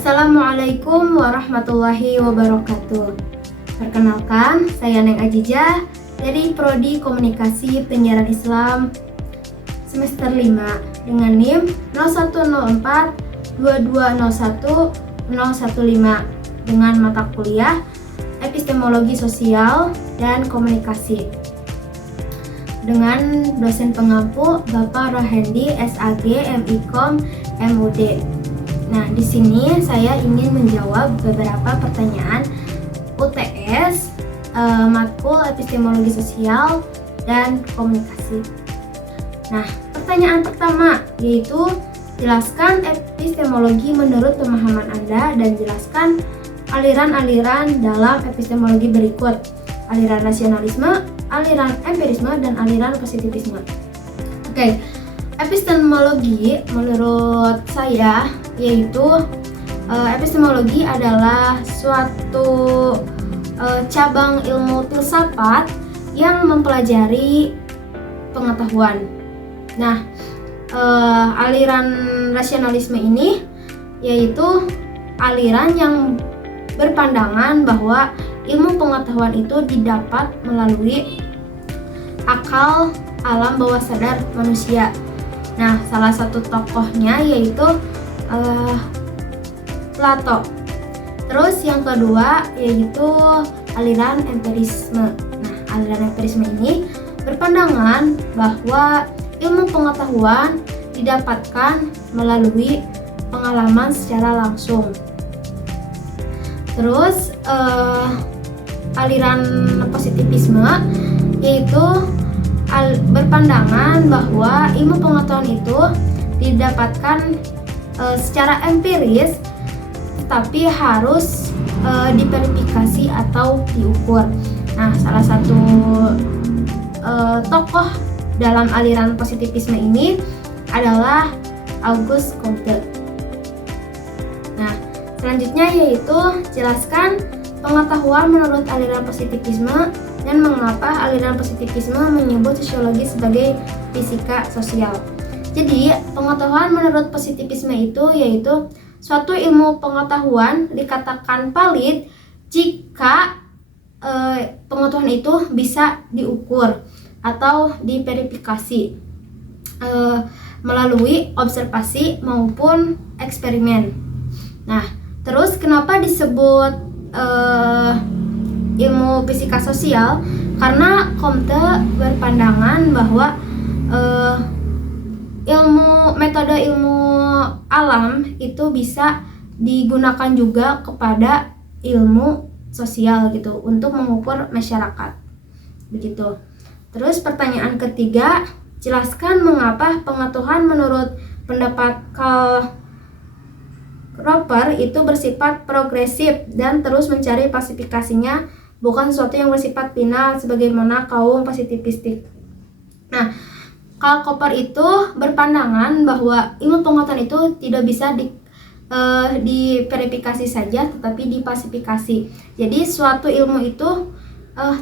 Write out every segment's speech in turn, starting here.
Assalamualaikum warahmatullahi wabarakatuh. Perkenalkan, saya Neng Ajijah dari Prodi Komunikasi Penyiaran Islam semester 5 dengan NIM 0104 2201 015 dengan mata kuliah Epistemologi Sosial dan Komunikasi dengan dosen pengampu Bapak Rohendi SAG MIKOM MUD. Nah, di sini saya ingin menjawab beberapa pertanyaan UTS, matkul Epistemologi Sosial dan Komunikasi. Nah, pertanyaan pertama yaitu jelaskan epistemologi menurut pemahaman Anda dan jelaskan aliran-aliran dalam epistemologi berikut: aliran rasionalisme, aliran empirisme, dan aliran positivisme. Oke. Epistemologi menurut saya yaitu epistemologi adalah suatu cabang ilmu filsafat yang mempelajari pengetahuan. Nah, aliran rasionalisme ini yaitu aliran yang berpandangan bahwa ilmu pengetahuan itu didapat melalui akal alam bawah sadar manusia. Nah, salah satu tokohnya yaitu Plato. Terus yang kedua yaitu aliran empirisme. Nah, aliran empirisme ini berpandangan bahwa ilmu pengetahuan didapatkan melalui pengalaman secara langsung. Terus aliran positivisme yaitu berpandangan bahwa ilmu pengetahuan itu didapatkan secara empiris, tapi harus diverifikasi atau diukur. Nah, salah satu tokoh dalam aliran positivisme ini adalah Auguste Comte. Nah, selanjutnya yaitu jelaskan pengetahuan menurut aliran positivisme dan mengapa aliran positivisme menyebut sosiologi sebagai fisika sosial. Jadi, pengetahuan menurut positivisme itu yaitu suatu ilmu pengetahuan dikatakan valid jika pengetahuan itu bisa diukur atau diverifikasi melalui observasi maupun eksperimen. Nah, terus kenapa disebut ilmu fisika sosial? Karena Comte berpandangan bahwa metode ilmu alam itu bisa digunakan juga kepada ilmu sosial gitu untuk mengukur masyarakat. Begitu. Terus pertanyaan ketiga, jelaskan mengapa pengetahuan menurut pendapat Karl Popper itu bersifat progresif dan terus mencari klasifikasinya, bukan sesuatu yang bersifat final sebagaimana kaum positivistik. Nah, Karl Popper itu berpandangan bahwa ilmu pengetahuan itu tidak bisa diverifikasi saja, tetapi diklasifikasi. Jadi suatu ilmu itu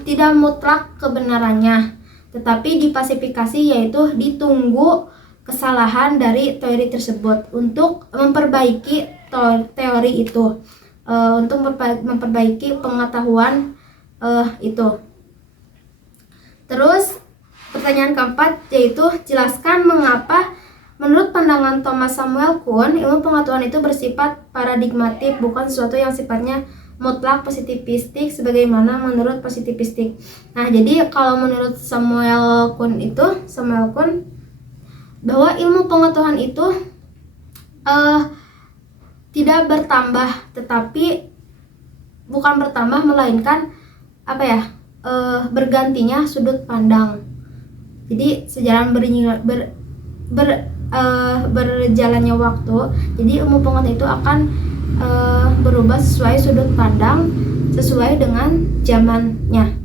tidak mutlak kebenarannya, tetapi diklasifikasi yaitu ditunggu kesalahan dari teori tersebut untuk memperbaiki teori itu, untuk memperbaiki pengetahuan itu. Terus pertanyaan keempat yaitu jelaskan mengapa menurut pandangan Thomas Samuel Kuhn ilmu pengetahuan itu bersifat paradigmatik, bukan sesuatu yang sifatnya mutlak positivistik sebagaimana menurut positivistik. Nah, jadi kalau menurut Samuel Kuhn bahwa ilmu pengetahuan itu tidak bertambah, tetapi bukan bertambah melainkan bergantinya sudut pandang. Jadi sejalan berjalannya waktu, jadi ilmu pengetahuan itu akan berubah sesuai sudut pandang, sesuai dengan zamannya.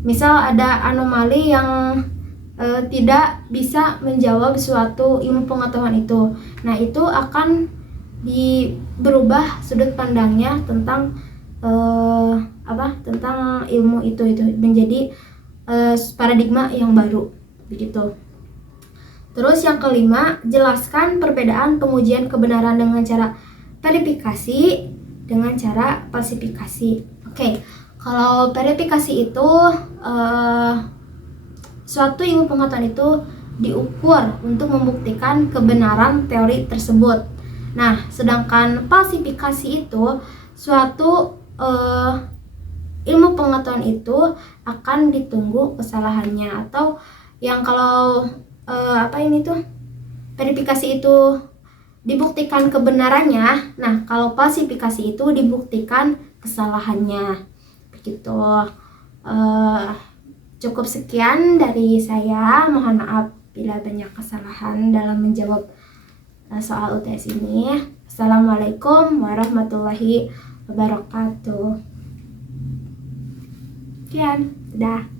Misal ada anomali yang tidak bisa menjawab suatu ilmu pengetahuan itu. Nah, itu akan berubah sudut pandangnya tentang tentang ilmu itu menjadi paradigma yang baru begitu. Terus yang kelima, jelaskan perbedaan pengujian kebenaran dengan cara verifikasi dengan cara falsifikasi. Oke, kalau verifikasi itu suatu ilmu pengetahuan itu diukur untuk membuktikan kebenaran teori tersebut. Nah, sedangkan falsifikasi itu suatu ilmu pengetahuan itu akan ditunggu kesalahannya, atau yang kalau verifikasi itu dibuktikan kebenarannya. Nah, kalau falsifikasi itu dibuktikan kesalahannya. Begitu. Cukup sekian dari saya. Mohon maaf bila banyak kesalahan dalam menjawab soal UTS ini. Assalamualaikum warahmatullahi wabarakatuh. Sekian, sudah.